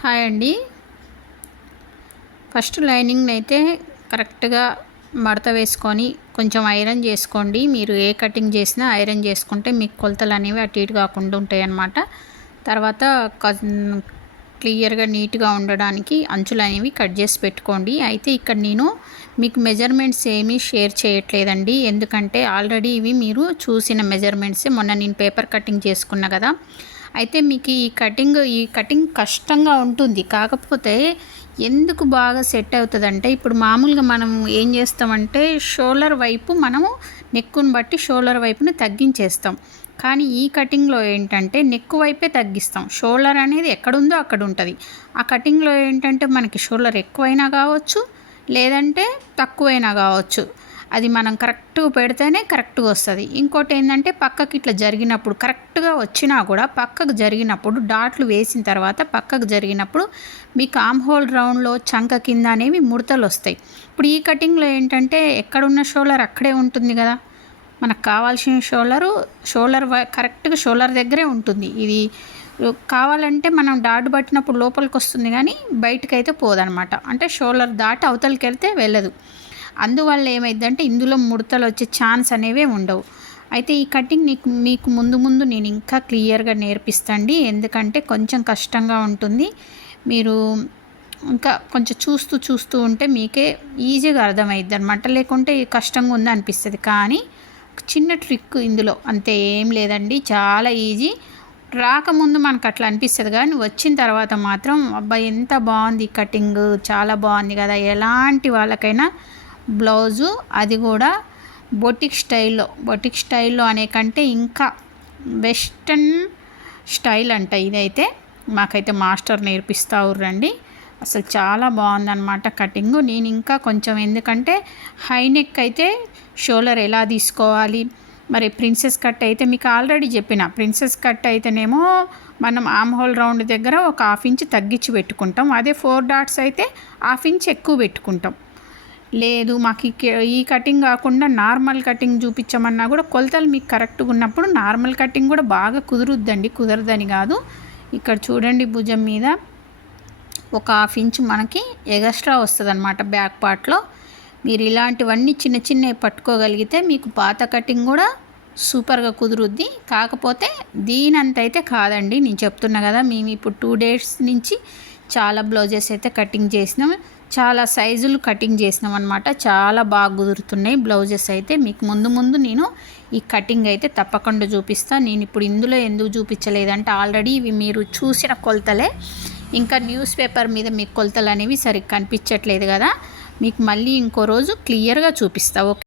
Hi అండి. First లైనింగ్ని అయితే కరెక్ట్గా మడత వేసుకొని కొంచెం ఐరన్ చేసుకోండి. మీరు ఏ కటింగ్ చేసినా ఐరన్ చేసుకుంటే మీకు కొలతలు అనేవి అటు ఇటు కాకుండా ఉంటాయి అన్నమాట. తర్వాత క్లియర్గా నీట్గా ఉండడానికి అంచులు అనేవి కట్ చేసి పెట్టుకోండి. అయితే ఇక్కడ నేను మీకు మెజర్మెంట్స్ ఏమీ షేర్ చేయట్లేదండి. ఎందుకంటే ఆల్రెడీ ఇవి మీరు చూసిన మెజర్మెంట్స్. మొన్న నేను పేపర్ కటింగ్ చేసుకున్నా కదా. అయితే మీకు ఈ కటింగ్ ఈ కటింగ్ కష్టంగా ఉంటుంది. కాకపోతే ఎందుకు బాగా సెట్ అవుతుందంటే ఇప్పుడు మామూలుగా మనం ఏం చేస్తామంటే షోల్డర్ వైపు మనము నెక్కును బట్టి షోల్డర్ వైపుని తగ్గించేస్తాం. కానీ ఈ కటింగ్లో ఏంటంటే నెక్ వైపే తగ్గిస్తాం. షోల్డర్ అనేది ఎక్కడుందో అక్కడ ఉంటుంది ఆ కటింగ్లో ఏంటంటే మనకి షోల్డర్ ఎక్కువైనా కావచ్చు లేదంటే తక్కువైనా కావచ్చు. అది మనం కరెక్ట్గా పెడితేనే కరెక్ట్గా వస్తుంది. ఇంకోటి ఏంటంటే పక్కకి ఇట్లా జరిగినప్పుడు కరెక్ట్గా వచ్చినా కూడా పక్కకు జరిగినప్పుడు డాట్లు వేసిన తర్వాత పక్కకు జరిగినప్పుడు మీకు ఆమ్ హోల్ రౌండ్లో చంక కింద అనేవి ముడతలు వస్తాయి. ఇప్పుడు ఈ కటింగ్లో ఏంటంటే ఎక్కడున్న షోలర్ అక్కడే ఉంటుంది కదా. మనకు కావాల్సిన షోలరు షోలర్ కరెక్ట్గా షోలర్ దగ్గరే ఉంటుంది. ఇది కావాలంటే మనం డాట్ పట్టినప్పుడు లోపలికి వస్తుంది కానీ బయటకైతే అయితే పోదనమాట. అంటే షోలర్ దాటి అవతలకి వెళ్తే వెళ్ళదు. అందువల్ల ఏమైందంటే ఇందులో ముడతలు వచ్చే ఛాన్స్ అనేవే ఉండవు. అయితే ఈ కటింగ్ నీకు మీకు ముందు ముందు నేను ఇంకా క్లియర్గా నేర్పిస్తాండి. ఎందుకంటే కొంచెం కష్టంగా ఉంటుంది. మీరు ఇంకా కొంచెం చూస్తూ చూస్తూ ఉంటే మీకే ఈజీగా అర్థమైద్ది అనమాట లేకుంటే కష్టంగా ఉంది అనిపిస్తుంది కానీ చిన్న ట్రిక్ ఇందులో అంతే ఏం లేదండి. చాలా ఈజీ. రాకముందు మనకు అట్లా అనిపిస్తుంది. కానీ వచ్చిన తర్వాత మాత్రం అబ్బాయి ఎంత బాగుంది కటింగ్. చాలా బాగుంది కదా. ఎలాంటి వాళ్ళకైనా బ్లౌజు అది కూడా బొటిక్ స్టైల్లో. బొటిక్ స్టైల్లో అనే కంటే ఇంకా వెస్టర్న్ స్టైల్ అంట ఇదైతే. మాకైతే మాస్టర్ నేర్పిస్తూ రండి అసలు చాలా బాగుందన్నమాట కటింగ్. నేను ఇంకా కొంచెం ఎందుకంటే హై నెక్ అయితే షోల్డర్ ఎలా తీసుకోవాలి? మరి ప్రిన్సెస్ కట్ అయితే మీకు ఆల్రెడీ చెప్పిన. ప్రిన్సెస్ కట్ అయితేనేమో మనం ఆమ్ హోల్ రౌండ్ దగ్గర ఒక హాఫ్ ఇంచ్ తగ్గించి పెట్టుకుంటాం. అదే ఫోర్ డాట్స్ అయితే హాఫ్ ఇంచ్ ఎక్కువ పెట్టుకుంటాం. లేదు మాకు ఈ కటింగ్ కాకుండా నార్మల్ కటింగ్ చూపించమన్నా కూడా కొలతలు మీకు కరెక్ట్గా ఉన్నప్పుడు నార్మల్ కటింగ్ కూడా బాగా కుదురుద్దండి కుదరదని కాదు. ఇక్కడ చూడండి భుజం మీద ఒక హాఫ్ ఇంచ్ మనకి ఎగస్ట్రా వస్తుంది అనమాట బ్యాక్ పార్ట్లో. మీరు ఇలాంటివన్నీ చిన్న చిన్నవి పట్టుకోగలిగితే మీకు పాత కటింగ్ కూడా సూపర్గా కుదురుద్ది. కాకపోతే దీనంత అయితే కాదండి. నేను చెప్తున్నా కదా మేము ఇప్పుడు టూ డేస్ నుంచి చాలా బ్లౌజెస్ అయితే కటింగ్ చేసినాం చాలా సైజులు కటింగ్ చేసినాం అనమాట చాలా బాగా కుదురుతున్నాయి బ్లౌజెస్ అయితే. మీకు ముందు ముందు నేను ఈ కటింగ్ అయితే తప్పకుండా చూపిస్తాను నేను ఇప్పుడు ఇందులో ఎందుకు చూపించలేదంటే ఆల్రెడీ ఇవి మీరు చూసిన కొలతలే. ఇంకా న్యూస్ పేపర్ మీద మీకు కొలతలు అనేవి సరిగ్గా కనిపించట్లేదు కదా. మీకు మళ్ళీ ఇంకో రోజు క్లియర్గా చూపిస్తా. ఓకే.